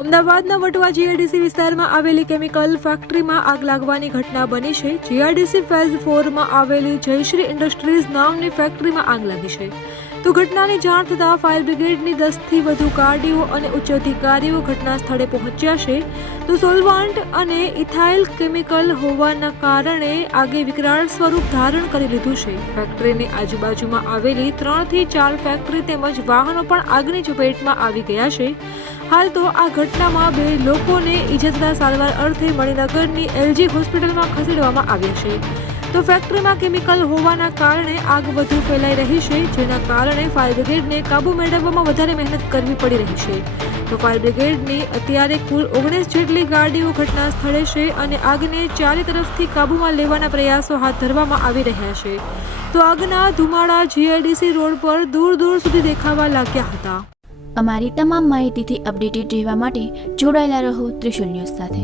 અમદાવાદના વટવા જીઆઈડીસી વિસ્તારમાં આવેલી કેમિકલ ફેક્ટરીમાં આગ લાગવાની ઘટના બની છે। જીઆઈડીસી ફેઝ 4 માં આવેલી જયશ્રી ઇન્ડસ્ટ્રીઝ નામની ફેક્ટરીમાં આગ લાગી છે। તો ઘટનાની જાણ થતાં ફાયર બ્રિગેડની 10 થી વધુ ગાડીઓ અને ઉચ્ચ અધિકારીઓ ઘટના સ્થળે પહોંચ્યા છે। તો સોલવન્ટ અને ઇથાઇલ કેમિકલ હોવાના કારણે આગે વિકરાળ સ્વરૂપ ધારણ કરી લીધું છે। ફેક્ટરીની આજુબાજુમાં આવેલી 3 થી 4 ફેક્ટરી તેમજ વાહનો પણ આગની ઝપેટમાં આવી ગયા છે। હાલ તો આ ઘટનામાં 2 લોકોને ઈજા થતા સારવાર અર્થે મણિનગરની એલજી હોસ્પિટલમાં ખસેડવામાં આવ્યા છે। તો ફેક્ટરીમાં કેમિકલ હોવાના કારણે આગ વધુ ફેલાઈ રહી છે, જેના કારણે ફાયર બ્રિગેડને કાબુ મેળવવામાં વધારે મહેનત કરવી પડી રહી છે। તો ફાયર બ્રિગેડની અત્યારે કુલ 19 જેટલી ગાડીઓ ઘટના સ્થળે છે અને આગને ચારે તરફથી કાબૂમાં લેવાના પ્રયાસો હાથ ધરવામાં આવી રહ્યા છે। તો આગના ધુમાડા જીઆઈડીસી રોડ પર દૂર દૂર સુધી દેખાવા લાગ્યા હતા। અમારી તમામ માહિતીથી અપડેટેડ રહેવા માટે જોડાયેલા રહો ત્રિશુલ ન્યૂઝ સાથે।